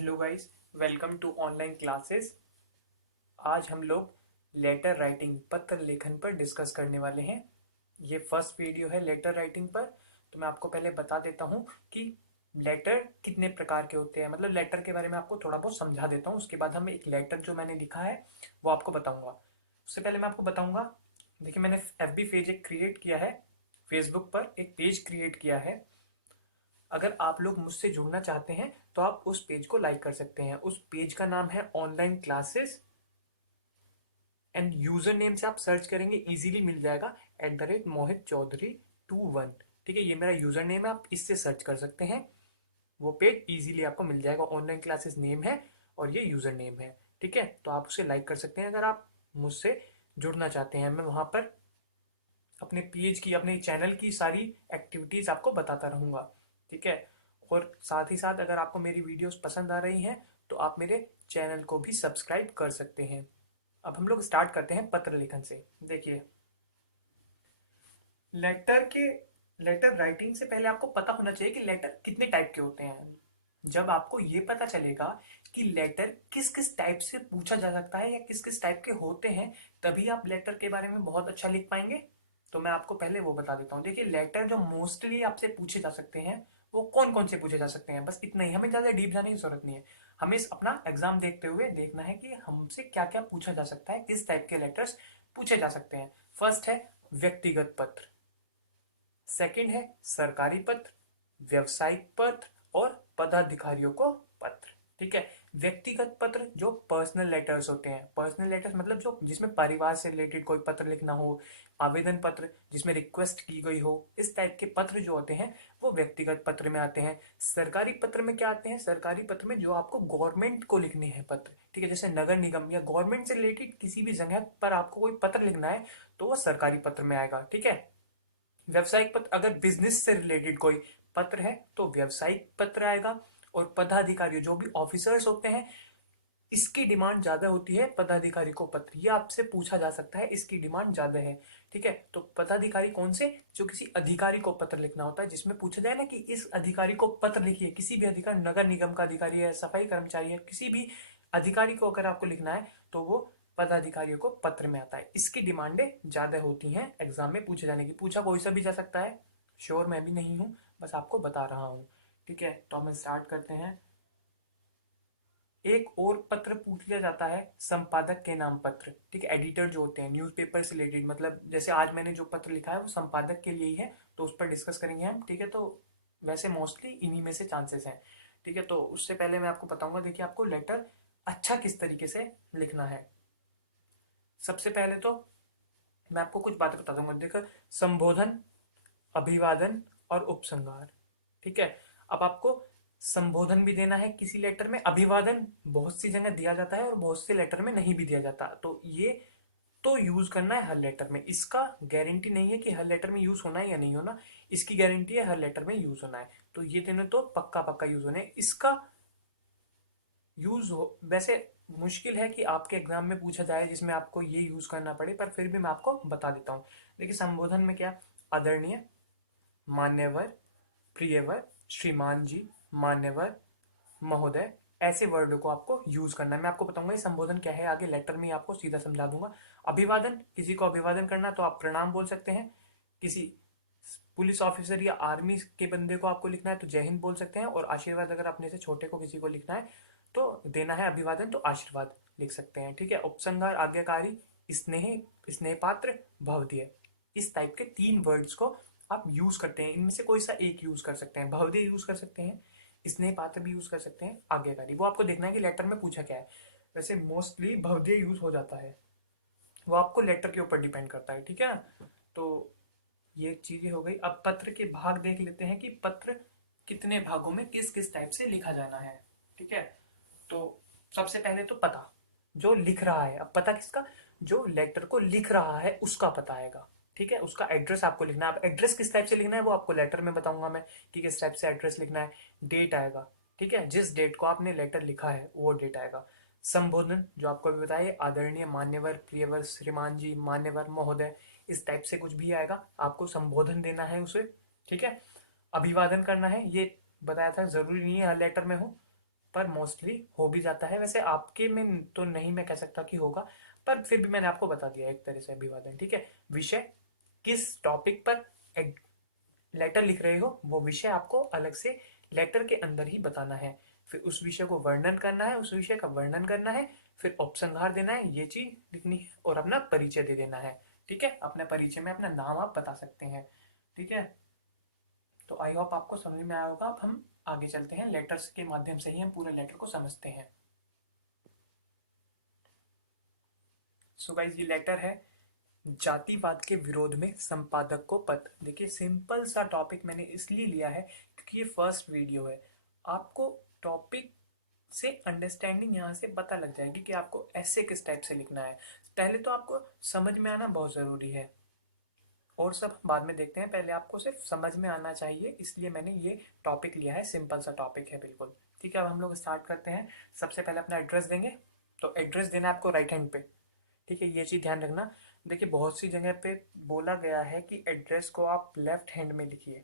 Hello guys, welcome to online classes. आज हम लोग लेटर राइटिंग पत्र लेखन पर डिस्कस करने वाले हैं। ये फर्स्ट वीडियो है लेटर राइटिंग पर। तो मैं आपको पहले बता देता हूँ कि लेटर कितने प्रकार के होते हैं, मतलब लेटर के बारे में आपको थोड़ा बहुत समझा देता हूँ। उसके बाद हम एक लेटर जो मैंने लिखा है वो आपको बताऊंगा। उससे पहले मैं आपको बताऊंगा, देखिए मैंने FB पेज एक क्रिएट किया है, फेसबुक पर एक पेज क्रिएट किया है। अगर आप लोग मुझसे जुड़ना चाहते हैं तो आप उस पेज को लाइक कर सकते हैं। उस पेज का नाम है online classes and user name से आप सर्च करेंगे इजीली मिल जाएगा, @mohit chaudhary 21। ठीक है, ये मेरा यूजर नेम है, आप इससे सर्च कर सकते हैं। वो पेज इजीली आपको मिल जाएगा। ऑनलाइन क्लासेस नेम है और ये यूजर नेम है। ठीक है, तो आप उसे लाइक कर सकते हैं अगर आप मुझसे जुड़ना चाहते हैं। मैं वहां पर अपने पेज की, अपने चैनल की सारी एक्टिविटीज आपको बताता रहूंगा। ठीक है, और साथ ही साथ अगर आपको मेरी वीडियोस पसंद आ रही हैं तो आप मेरे चैनल को भी सब्सक्राइब कर सकते हैं। अब हम लोग स्टार्ट करते हैं पत्र लेखन से। देखिए, लेटर के लेटर राइटिंग से पहले आपको पता होना चाहिए कि लेटर कितने टाइप के होते हैं। जब आपको ये पता चलेगा कि लेटर किस किस टाइप से पूछा जा सकता है या किस किस टाइप के होते हैं, तभी आप लेटर के बारे में बहुत अच्छा लिख पाएंगे। तो मैं आपको पहले वो बता देता हूँ। देखिए, लेटर जो मोस्टली आपसे पूछे जा सकते हैं वो कौन कौन से पूछे जा सकते हैं, बस इतना ही, हमें ज्यादा डीप जाने की जरूरत नहीं है। हमें अपना एग्जाम देखते हुए देखना है कि हमसे क्या क्या पूछा जा सकता है, किस टाइप के लेटर्स पूछे जा सकते हैं। फर्स्ट है व्यक्तिगत पत्र, सेकंड है सरकारी पत्र, व्यवसायिक पत्र और पदाधिकारियों को पत्र। ठीक है, व्यक्तिगत पत्र जो पर्सनल लेटर्स होते हैं, पर्सनल लेटर्स मतलब जो जिसमें परिवार से रिलेटेड कोई पत्र लिखना हो, आवेदन पत्र जिसमें रिक्वेस्ट की गई हो, इस टाइप के पत्र जो होते हैं वो व्यक्तिगत पत्र में आते हैं। सरकारी पत्र में क्या आते हैं? सरकारी पत्र में जो आपको गवर्नमेंट को लिखने हैं पत्र, ठीक है, जैसे नगर निगम या गवर्नमेंट से रिलेटेड किसी भी जगह पर आपको कोई पत्र लिखना है तो वो सरकारी पत्र में आएगा। ठीक है, व्यवसायिक पत्र, अगर बिजनेस से रिलेटेड कोई पत्र है तो व्यवसायिक पत्र आएगा। और पदाधिकारी जो भी ऑफिसर्स होते हैं, इसकी डिमांड ज्यादा होती है पदाधिकारी को पत्र, ये आपसे पूछा जा सकता है, इसकी डिमांड ज्यादा है। ठीक है, तो पदाधिकारी कौन से? जो किसी अधिकारी को पत्र लिखना होता है, जिसमें पूछा जाए ना कि इस अधिकारी को पत्र लिखिए, किसी भी अधिकारी, नगर निगम का अधिकारी है, सफाई कर्मचारी है, किसी भी अधिकारी को अगर आपको लिखना है तो वो पदाधिकारियों को पत्र में आता है। इसकी डिमांडें ज्यादा होती हैं एग्जाम में पूछे जाने की। पूछा कोई सा भी जा सकता है, श्योर मैं भी नहीं हूँ, बस आपको बता रहा हूँ। ठीक है, तो हम स्टार्ट करते हैं। एक और पत्र पूछ लिया जाता है संपादक के नाम पत्र। ठीक है, एडिटर जो होते हैं न्यूज़पेपर से रिलेटेड, मतलब जैसे आज मैंने जो पत्र लिखा है वो संपादक के लिए ही है, तो उस पर डिस्कस करेंगे हम। ठीक है, तो वैसे मोस्टली इन्हीं में से चांसेस हैं। ठीक है, तो उससे पहले मैं आपको बताऊंगा, देखिए आपको लेटर अच्छा किस तरीके से लिखना है। सबसे पहले तो मैं आपको कुछ बातें बता दूंगा। देखो, संबोधन, अभिवादन और उपसंहार। ठीक है, अब आपको संबोधन भी देना है किसी लेटर में, अभिवादन बहुत सी जगह दिया जाता है और बहुत से लेटर में नहीं भी दिया जाता, तो ये तो यूज करना है हर लेटर में। इसका गारंटी नहीं है कि हर लेटर में यूज होना है या नहीं होना, इसकी गारंटी है हर लेटर में यूज होना है। तो ये तीनों तो पक्का पक्का यूज होने हैं। इसका यूज हो, वैसे मुश्किल है कि आपके एग्जाम में पूछा जाए जिसमें आपको ये यूज करना पड़े, पर फिर भी मैं आपको बता देता हूँ। देखिए, संबोधन में क्या? आदरणीय, मान्यवर, प्रियवर, श्रीमान जी, मान्यवर, महोदय, ऐसे वर्डों को आपको यूज करना है। मैं आपको बताऊंगा ये संबोधन क्या है, आगे लेटर में ही आपको सीधा समझा दूंगा। अभिवादन, किसी को अभिवादन करना तो आप प्रणाम बोल सकते हैं। किसी पुलिस ऑफिसर या आर्मी के बंदे को आपको लिखना है तो जय हिंद बोल सकते हैं। और आशीर्वाद, अगर अपने से छोटे को किसी को लिखना है तो देना है अभिवादन, तो आशीर्वाद लिख सकते हैं। ठीक है, उपसंहार, आज्ञाकारी, स्नेह, स्नेह पात्र, भवदीय, इस टाइप के 3 वर्ड्स को आप यूज करते हैं। इनमें से कोई सा एक यूज कर सकते हैं, भवदीय यूज कर सकते हैं, स्नेह पात्र भी यूज कर सकते हैं, आज्ञाकारी। वो आपको देखना है कि लेटर में पूछा क्या है। वैसे मोस्टली भवदीय यूज हो जाता है, वो आपको लेटर के ऊपर डिपेंड करता है। ठीक है ना, तो ये चीजें हो गई। अब पत्र के भाग देख लेते हैं कि पत्र कितने भागों में किस किस टाइप से लिखा जाना है। ठीक है, तो सबसे पहले तो पता, जो लिख रहा है। अब पता किसका? जो लेटर को लिख रहा है उसका पता आएगा। ठीक है, उसका एड्रेस आपको लिखना है। अब एड्रेस किस टाइप से लिखना है वो आपको लेटर में बताऊंगा मैं, कि किस टाइप से एड्रेस लिखना है। डेट आएगा, ठीक है, जिस डेट को आपने लेटर लिखा है वो डेट आएगा। संबोधन जो आपको अभी बताइए, आदरणीय, मान्यवर, प्रियवर, श्रीमान जी, मान्यवर, महोदय, इस टाइप से कुछ भी आएगा, आपको संबोधन देना है उसे। ठीक है, अभिवादन करना है, ये बताया था, जरूरी नहीं है हर लेटर में हो। पर मोस्टली हो भी जाता है। वैसे आपके में तो नहीं मैं कह सकता कि होगा, पर फिर भी मैंने आपको बता दिया एक तरह से अभिवादन, ठीक है। विषय, किस टॉपिक पर लेटर लिख रहे हो वो विषय आपको अलग से लेटर के अंदर ही बताना है। फिर उस विषय को वर्णन करना है, उस विषय का वर्णन करना है, फिर उपसंहार देना है, ये चीज लिखनी है, और अपना परिचय दे देना है। ठीक है, अपने परिचय में अपना नाम आप बता सकते हैं। ठीक है, तो आई होप आपको समझ में आया होगा। अब हम आगे चलते हैं, लेटर्स के माध्यम से ही हम पूरे लेटर को समझते हैं। सो गाइस, ये लेटर है जातिवाद के विरोध में संपादक को पत्र। देखिए, सिंपल सा टॉपिक मैंने इसलिए लिया है क्योंकि ये फर्स्ट वीडियो है। आपको टॉपिक से अंडरस्टैंडिंग यहाँ से पता लग जाएगी कि आपको ऐसे किस टाइप से लिखना है। पहले तो आपको समझ में आना बहुत ज़रूरी है, और सब हम बाद में देखते हैं। पहले आपको सिर्फ समझ में आना चाहिए, इसलिए मैंने ये टॉपिक लिया है। सिंपल सा टॉपिक है बिल्कुल। ठीक है, अब हम लोग स्टार्ट करते हैं। सबसे पहले अपना एड्रेस देंगे। तो एड्रेस देना है आपको राइट हैंड पे। ठीक है, ये चीज़ ध्यान रखना। देखिए, बहुत सी जगह पे बोला गया है कि एड्रेस को आप लेफ्ट हैंड में लिखिए।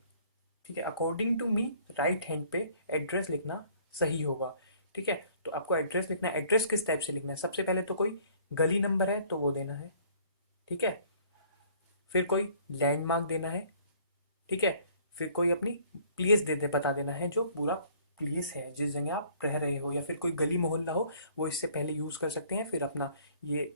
ठीक है, according to me right hand पे एड्रेस लिखना सही होगा। ठीक है, तो आपको एड्रेस लिखना है। एड्रेस किस टाइप से लिखना है? सबसे पहले तो कोई गली नंबर है तो वो देना है। ठीक है, फिर कोई लैंडमार्क देना है। ठीक है, फिर कोई अपनी प्लेस दे दे बता देना है, जो पूरा प्लेस है जिस जगह आप रह रहे हो, या फिर कोई गली मोहल्ला हो वो इससे पहले यूज़ कर सकते हैं। फिर अपना ये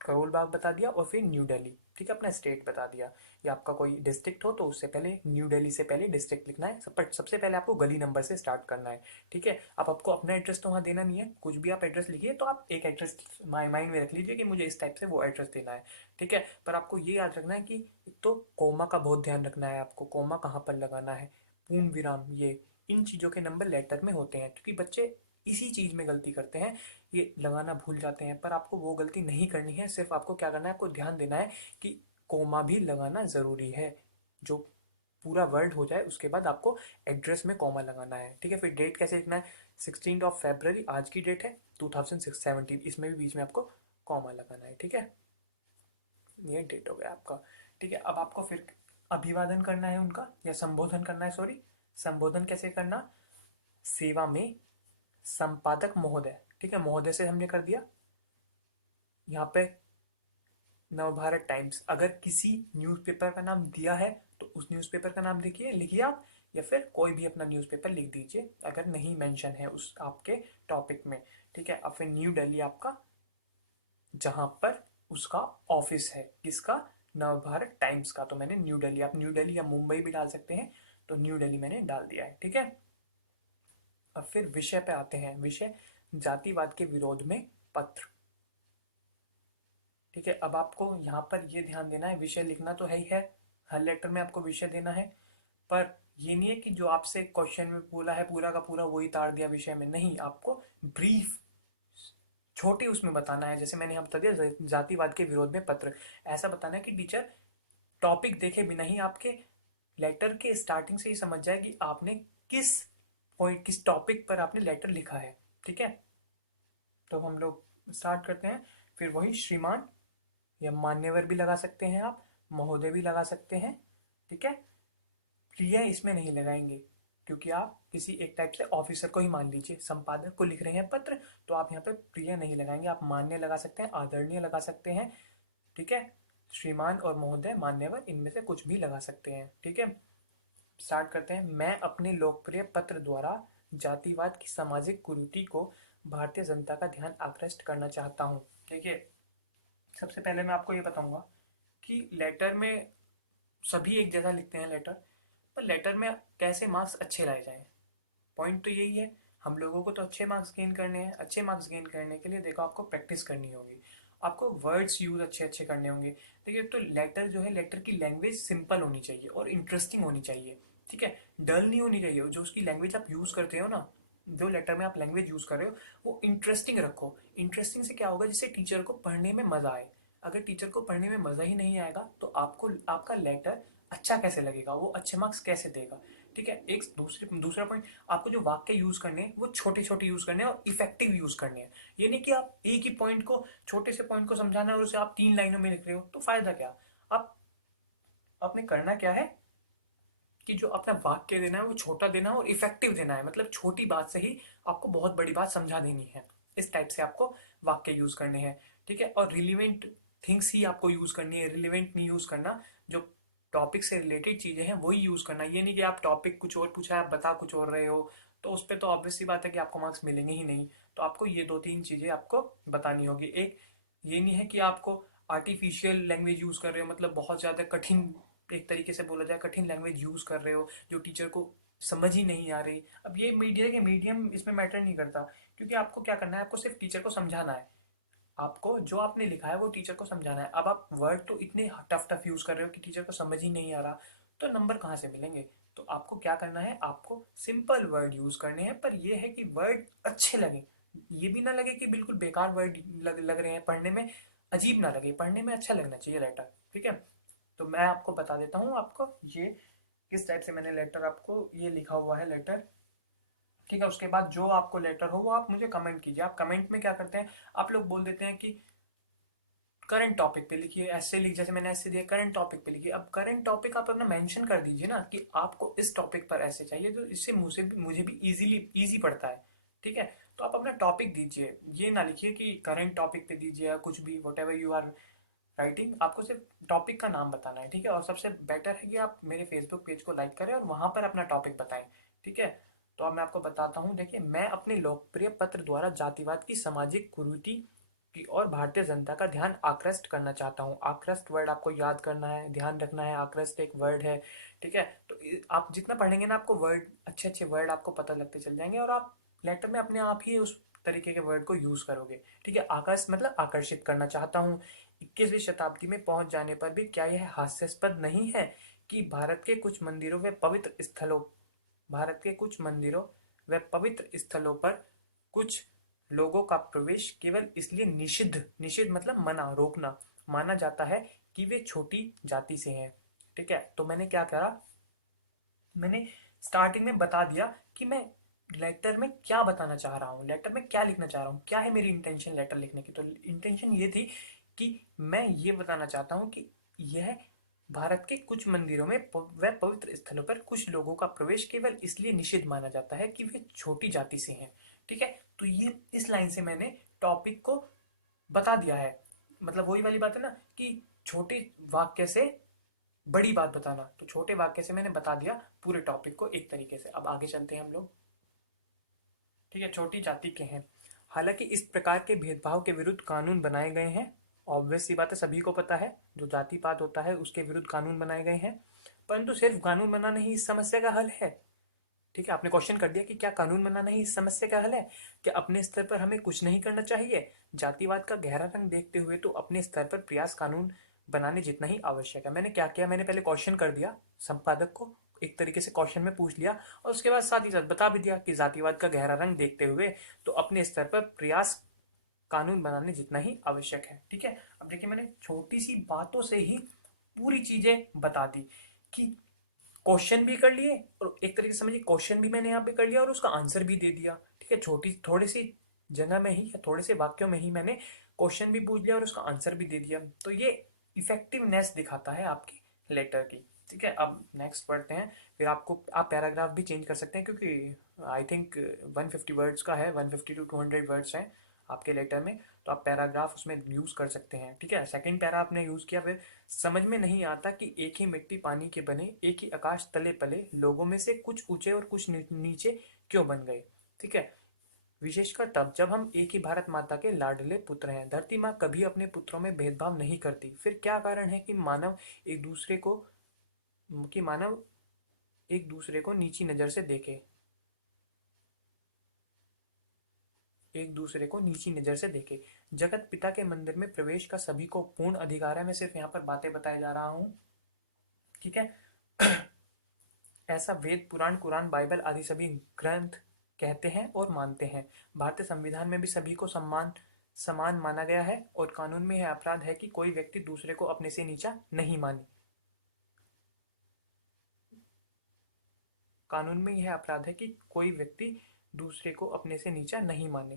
करोल बाग बता दिया, और फिर न्यू दिल्ली। ठीक है, अपना स्टेट बता दिया, या आपका कोई डिस्ट्रिक्ट हो तो उससे पहले न्यू दिल्ली से पहले डिस्ट्रिक्ट लिखना है। बट सबसे पहले आपको गली नंबर से स्टार्ट करना है। ठीक है, अब आपको अपना एड्रेस तो वहाँ देना नहीं है, कुछ भी आप एड्रेस लिखिए, तो आप एक एड्रेस माइंड में रख लीजिए कि मुझे इस टाइप से वो एड्रेस देना है। ठीक है, पर आपको ये याद रखना है कि एक तो कोमा का बहुत ध्यान रखना है आपको, कोमा कहाँ पर लगाना है, पूर्ण विराम, ये इन चीज़ों के नंबर लेटर में होते हैं, क्योंकि बच्चे इसी चीज़ में गलती करते हैं, ये लगाना भूल जाते हैं। पर आपको वो गलती नहीं करनी है। सिर्फ आपको क्या करना है, आपको ध्यान देना है कि कोमा भी लगाना ज़रूरी है। जो पूरा वर्ड हो जाए उसके बाद आपको एड्रेस में कॉमा लगाना है। ठीक है, फिर डेट कैसे लिखना है? 16 फरवरी आज की डेट है, 2017, इसमें भी बीच में आपको कॉमा लगाना है। ठीक है, ये डेट हो गया आपका। ठीक है, अब आपको फिर अभिवादन करना है उनका, या संबोधन करना है, सॉरी। संबोधन कैसे करना? सेवा में संपादक महोदय। ठीक है, महोदय से हमने कर दिया। यहाँ पे नवभारत टाइम्स, अगर किसी न्यूज़पेपर का नाम दिया है तो उस न्यूज़पेपर का नाम लिखिए आप, या फिर कोई भी अपना न्यूज़पेपर लिख दीजिए अगर नहीं मेंशन है उस आपके टॉपिक में। ठीक है, अब फिर न्यू दिल्ली आपका, जहाँ पर उसका ऑफिस है, किसका? नवभारत टाइम्स का। तो मैंने न्यू दिल्ली, आप न्यू दिल्ली या मुंबई भी डाल सकते हैं, तो न्यू दिल्ली मैंने डाल दिया है। ठीक है, अब फिर विषय पे आते हैं। विषय जातिवाद के विरोध में पत्र। ठीक है, अब आपको यहाँ पर ये ध्यान देना है, विषय लिखना तो है ही है, हर लेटर में आपको विषय देना है। पर ये नहीं है कि जो आपसे क्वेश्चन में बोला है पूरा का पूरा वही तार दिया विषय में, नहीं। आपको ब्रीफ, छोटे उसमें बताना है। जैसे मैंने यहाँ बता दिया, जातिवाद के विरोध में पत्र, ऐसा बताना है कि टीचर टॉपिक देखे बिना ही आपके लेटर के स्टार्टिंग से ही समझ जाए कि आपने किस पॉइंट, किस टॉपिक पर आपने लेटर लिखा है। ठीक है, तो हम लोग स्टार्ट करते हैं। फिर वही श्रीमान या मान्यवर भी लगा सकते हैं आप, महोदय भी लगा सकते हैं। ठीक है, प्रिय इसमें नहीं लगाएंगे, क्योंकि आप किसी एक टाइप से ऑफिसर को ही मान लीजिए, संपादक को लिख रहे हैं पत्र, तो आप यहाँ पे प्रिय नहीं लगाएंगे। आप मान्य लगा सकते हैं, आदरणीय लगा सकते हैं। ठीक है, श्रीमान और महोदय, मान्यवर, इनमें से कुछ भी लगा सकते हैं। ठीक है, स्टार्ट करते हैं। मैं अपने लोकप्रिय पत्र द्वारा जातिवाद की सामाजिक कुरीति को भारतीय जनता का ध्यान आकृष्ट करना चाहता हूँ। देखिए, सबसे पहले मैं आपको ये बताऊंगा कि लेटर में सभी एक जैसा लिखते हैं लेटर, पर लेटर में कैसे मार्क्स अच्छे लाए जाएं, पॉइंट तो यही है। हम लोगों को तो अच्छे मार्क्स गेन करने हैं। अच्छे मार्क्स गेन करने के लिए देखो, आपको प्रैक्टिस करनी होगी, आपको वर्ड्स यूज अच्छे अच्छे करने होंगे। देखिए, तो लेटर जो है, लेटर की लैंग्वेज सिंपल होनी चाहिए और इंटरेस्टिंग होनी चाहिए। ठीक है, डल नहीं होनी चाहिए। जो उसकी लैंग्वेज आप यूज करते हो ना, जो लेटर में आप लैंग्वेज यूज कर रहे हो, वो इंटरेस्टिंग रखो। इंटरेस्टिंग से क्या होगा, जिससे टीचर को पढ़ने में मजा आए। अगर टीचर को पढ़ने में मजा ही नहीं आएगा तो आपको आपका लेटर अच्छा कैसे लगेगा, वो अच्छे मार्क्स कैसे देगा। ठीक है, एक दूसरा पॉइंट, आपको जो वाक्य यूज करने हैं वो छोटे छोटे यूज करने हैं और इफेक्टिव यूज करने हैं। ये नहीं कि आप एक ही पॉइंट को, छोटे से पॉइंट को समझाना है और उसे आप 3 लाइनों में लिख रहे हो, तो फायदा क्या? आप आपने करना क्या है कि जो अपना वाक्य देना है वो छोटा देना है और इफेक्टिव देना है। मतलब छोटी बात से ही आपको बहुत बड़ी बात समझा देनी है। इस टाइप से आपको वाक्य यूज करने हैं, ठीक है। और रिलीवेंट थिंग्स ही आपको यूज करनी है, रिलीवेंट नहीं यूज करना। जो टॉपिक से रिलेटेड चीजें हैं वही यूज करना। ये नहीं कि आप टॉपिक कुछ और पूछा है आप बता कुछ और रहे हो, तो उस पर तो ऑब्वियस सी बात है कि आपको मार्क्स मिलेंगे ही नहीं। तो आपको ये दो तीन चीजें आपको बतानी होगी। एक, ये नहीं है कि आपको आर्टिफिशियल लैंग्वेज यूज कर रहे हो, मतलब बहुत ज्यादा कठिन, एक तरीके से बोला जाए कठिन लैंग्वेज यूज कर रहे हो जो टीचर को समझ ही नहीं आ रही। अब ये मीडिया के मीडियम इसमें मैटर नहीं करता, क्योंकि आपको क्या करना है, आपको सिर्फ टीचर को समझाना है। आपको जो आपने लिखा है वो टीचर को समझाना है। अब आप वर्ड तो इतने टफ टफ यूज कर रहे हो कि टीचर को समझ ही नहीं आ रहा, तो नंबर कहाँ से मिलेंगे। तो आपको क्या करना है, आपको सिंपल वर्ड यूज करने हैं, पर ये है कि वर्ड अच्छे लगे। ये भी ना लगे कि बिल्कुल बेकार वर्ड लग रहे हैं, पढ़ने में अजीब ना लगे, पढ़ने में अच्छा लगना चाहिए लेटर, ठीक है। तो मैं आपको बता देता हूँ आपको ये किस टाइप से मैंने लेटर, आपको ये लिखा हुआ है लेटर, ठीक है। उसके बाद जो आपको लेटर हो वो आप मुझे कमेंट कीजिए। आप कमेंट में क्या करते हैं, आप लोग बोल देते हैं कि करंट टॉपिक पे लिखिए, ऐसे लिख, जैसे मैंने ऐसे दिया करंट टॉपिक पे लिखिए। अब करंट टॉपिक आप अपना मेंशन कर दीजिए ना कि आपको इस टॉपिक पर ऐसे चाहिए, तो इससे मुझे भी इजीली इजी पड़ता है, ठीक है। तो आप अपना टॉपिक दीजिए, ये ना लिखिए कि करंट टॉपिक पे दीजिए या कुछ भी, whatever you are writing, आपको सिर्फ टॉपिक का नाम बताना है, ठीक है। और सबसे बेटर है कि आप मेरे फेसबुक पेज को लाइक करें और वहां पर अपना टॉपिक बताएं, ठीक है। तो अब मैं आपको बताता हूँ, देखिए, मैं अपने लोकप्रिय पत्र द्वारा जातिवाद की सामाजिक कुरीति की और भारतीय जनता का ध्यान आकृष्ट करना चाहता हूँ। आकृष्ट वर्ड आपको याद करना है, ध्यान रखना है, आकृष्ट एक वर्ड है, ठीक है। तो आप जितना पढ़ेंगे ना, आपको वर्ड, अच्छे अच्छे वर्ड आपको पता लगते चल जाएंगे, और आप लेटर में अपने आप ही उस तरीके के वर्ड को यूज करोगे, ठीक है। आकर्ष मतलब आकर्षित करना चाहता हूँ। 21वीं शताब्दी में पहुंच जाने पर भी क्या यह हास्यास्पद नहीं है कि भारत के कुछ मंदिरों व पवित्र स्थलों पर कुछ लोगों का प्रवेश केवल इसलिए निषिद्ध, निषिद्ध मतलब मना, रोकना, माना जाता है कि वे छोटी जाति से हैं, ठीक है। तो मैंने क्या करा, मैंने स्टार्टिंग में बता दिया कि मैं लेटर में क्या बताना चाह रहा हूँ, लेटर में क्या लिखना चाह रहा हूँ, क्या है मेरी इंटेंशन लेटर लिखने की। तो इंटेंशन ये थी कि मैं ये बताना चाहता हूँ कि यह भारत के कुछ मंदिरों में व पवित्र स्थलों पर कुछ लोगों का प्रवेश केवल इसलिए निषिद्ध माना जाता है कि वे छोटी जाति से हैं, ठीक है। तो ये इस लाइन से मैंने टॉपिक को बता दिया है। मतलब वही वाली बात है ना कि छोटे वाक्य से बड़ी बात बताना, तो छोटे वाक्य से मैंने बता दिया पूरे टॉपिक को एक तरीके से। अब आगे चलते हैं हम लोग, ठीक है। छोटी जाति के हैं, हालांकि इस प्रकार के भेदभाव के विरुद्ध कानून बनाए गए हैं। ऑब्वियस सी बात है, सभी को पता है, जो जाति पात होता है उसके विरुद्ध कानून बनाए गए हैं। परंतु सिर्फ कानून बनाना ही इस समस्या का हल है, ठीक है। आपने क्वेश्चन कर दिया कि क्या कानून बनाना ही इस समस्या का हल है, क्या अपने स्तर पर हमें कुछ नहीं करना चाहिए। जातिवाद का गहरा रंग देखते हुए तो अपने स्तर पर प्रयास कानून बनाने जितना ही आवश्यक है। मैंने क्या किया, मैंने पहले क्वेश्चन कर दिया संपादक को, एक तरीके से क्वेश्चन में पूछ लिया, और उसके बाद साथ ही साथ बता भी दिया कि जातिवाद का गहरा रंग देखते हुए तो अपने स्तर पर प्रयास कानून बनाने जितना ही आवश्यक है, ठीक है। अब देखिए, मैंने छोटी सी बातों से ही पूरी चीजें बता दी कि क्वेश्चन भी कर लिए, और एक तरीके से समझिए क्वेश्चन भी मैंने यहाँ पे कर लिया और उसका आंसर भी दे दिया, ठीक है। छोटी थोड़ी सी जगह में ही या थोड़े से वाक्यों में ही मैंने क्वेश्चन भी पूछ लिया और उसका आंसर भी दे दिया। तो ये इफेक्टिवनेस दिखाता है आपकी लेटर की, ठीक है। अब नेक्स्ट पढ़ते हैं, फिर आपको आप पैराग्राफ भी चेंज कर सकते हैं, क्योंकि आई थिंक 150 वर्ड्स का है, 150 टू 200 वर्ड्स हैं आपके लेटर में, तो आप पैराग्राफ उसमें यूज कर सकते हैं, ठीक है। सेकंड पैरा आपने यूज किया, फिर समझ में नहीं आता कि एक ही मिट्टी पानी के बने, एक ही आकाश तले पले, लोगों में से कुछ ऊंचे और कुछ नीचे क्यों बन गए, ठीक है। विशेषकर तब जब हम एक ही भारत माता के लाडले पुत्र हैं। धरती माँ कभी अपने पुत्रों में भेदभाव नहीं करती, फिर क्या कारण है कि एक दूसरे को मानव एक दूसरे को नीची नजर से देखे, एक दूसरे को नीची नजर से देखे। जगत पिता के मंदिर में प्रवेश का सभी को पूर्ण अधिकार है। मैं सिर्फ यहाँ पर बातें बताए जा रहा हूँ, ठीक है। ऐसा वेद पुराण कुरान बाइबल आदि सभी ग्रंथ कहते हैं और मानते हैं। भारतीय संविधान में भी सभी को समान माना गया है, और कानून में यह अपराध है कि कोई व्यक्ति दूसरे को अपने से नीचा नहीं माने। कानून में यह अपराध है कि कोई व्यक्ति दूसरे को अपने से नीचा नहीं माने,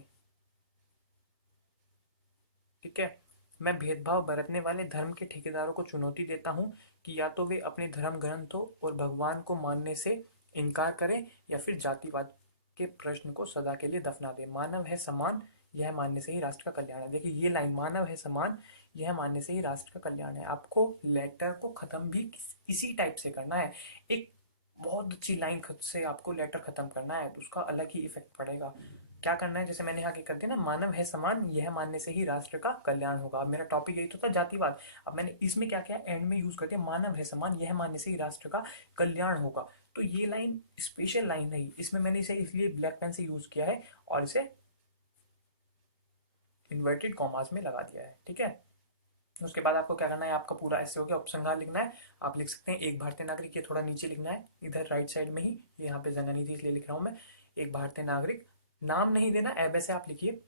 ठीक है। मैं भेदभाव बरतने वाले धर्म के ठेकेदारों को चुनौती देता हूँ कि या तो वे अपने धर्म ग्रंथों और भगवान को मानने से इनकार करें या फिर जातिवाद के प्रश्न को सदा के लिए दफना दे। मानव है समान, यह मानने से ही राष्ट्र का कल्याण है। देखिए ये लाइन, मानव है समान, यह मानने से ही राष्ट्र का कल्याण है, आपको लेटर को खत्म भी इसी टाइप से करना है। एक बहुत अच्छी लाइन खुद से आपको लेटर खत्म करना है तो उसका अलग ही इफेक्ट पड़ेगा। क्या करना है, जैसे मैंने आगे कर दिया ना, मानव है समान, यह मानने से ही राष्ट्र का कल्याण होगा। अब मेरा टॉपिक यही तो था, जातिवाद। अब मैंने इसमें क्या किया, एंड में यूज कर दिया, मानव है समान, यह मानने से ही राष्ट्र का कल्याण होगा। तो ये लाइन स्पेशल लाइन नहीं, इसमें मैंने इसे इसलिए ब्लैक पेन से यूज किया है और इसे इन्वर्टेड कॉमास में लगा दिया है, ठीक है। उसके बाद आपको क्या करना है, आपका पूरा ऐसे हो गया, उपसंहार लिखना है। आप लिख सकते हैं एक भारतीय नागरिक, ये थोड़ा नीचे लिखना है इधर राइट साइड में ही, ये यहाँ पे जगह नहीं थी इसलिए लिख रहा हूँ मैं। एक भारतीय नागरिक, नाम नहीं देना, ऐब ऐसे आप लिखिए,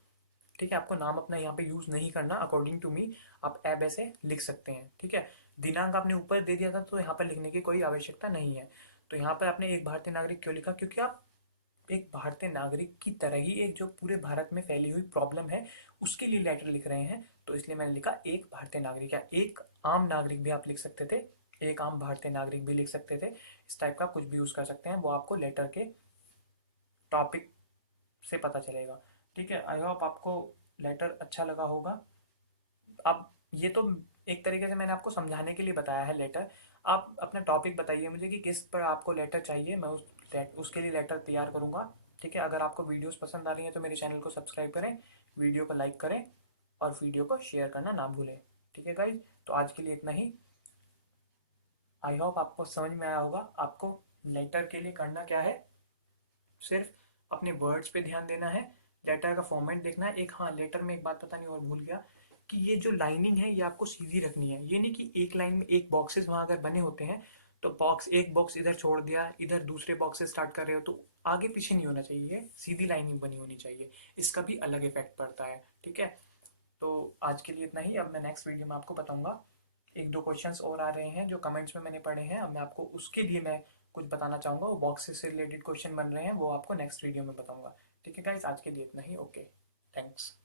ठीक है। आपको नाम अपना यहाँ पे यूज नहीं करना, अकॉर्डिंग टू मी आप ऐब ऐसे लिख सकते हैं, ठीक है। दिनांक आपने ऊपर दे दिया था तो यहाँ पर लिखने की कोई आवश्यकता नहीं है। तो यहाँ पर आपने एक भारतीय नागरिक क्यों लिखा, क्योंकि आप एक भारतीय नागरिक की तरह ही एक जो पूरे भारत में फैली हुई प्रॉब्लम है उसके लिए लेटर लिख रहे हैं, तो इसलिए मैंने लिखा एक भारतीय नागरिक, या एक आम नागरिक भी आप लिख सकते थे, एक आम भारतीय नागरिक भी लिख सकते थे, इस टाइप का कुछ भी यूज कर सकते हैं, वो आपको लेटर के टॉपिक से पता चलेगा, ठीक है। आई होप आपको लेटर अच्छा लगा होगा। अब ये तो एक तरीके से मैंने आपको समझाने के लिए बताया है लेटर। आप अपना टॉपिक बताइए मुझे कि किस पर आपको लेटर चाहिए, मैं उसके लिए लेटर तैयार करूंगा, ठीक है। अगर आपको वीडियोस पसंद आ रही हैं तो मेरे चैनल को सब्सक्राइब करें, वीडियो को लाइक करें और वीडियो को शेयर करना ना भूलें, ठीक है गाइज। तो आज के लिए इतना ही। आई होप आपको समझ में आया होगा। आपको लेटर के लिए करना क्या है, सिर्फ अपने वर्ड्स पे ध्यान देना है, लेटर का फॉर्मेट देखना है। एक हाँ, लेटर में एक बात पता नहीं और भूल गया कि ये जो लाइनिंग है ये आपको सीधी रखनी है। ये नहीं कि एक लाइन में एक बॉक्सेस वहां अगर बने होते हैं तो एक बॉक्स इधर छोड़ दिया, इधर दूसरे बॉक्स से स्टार्ट कर रहे हो तो आगे पीछे नहीं होना चाहिए, सीधी लाइनिंग बनी होनी चाहिए। इसका भी अलग इफेक्ट पड़ता है, ठीक है। तो आज के लिए इतना ही। अब मैं नेक्स्ट वीडियो में आपको बताऊंगा, एक दो क्वेश्चंस और आ रहे हैं जो कमेंट्स में मैंने पढ़े हैं, अब मैं आपको उसके लिए मैं कुछ बताना चाहूंगा, वो बॉक्सेस से रिलेटेड क्वेश्चन बन रहे हैं, वो आपको नेक्स्ट वीडियो में बताऊंगा, ठीक है गाइस। आज के लिए इतना ही, ओके, थैंक्स।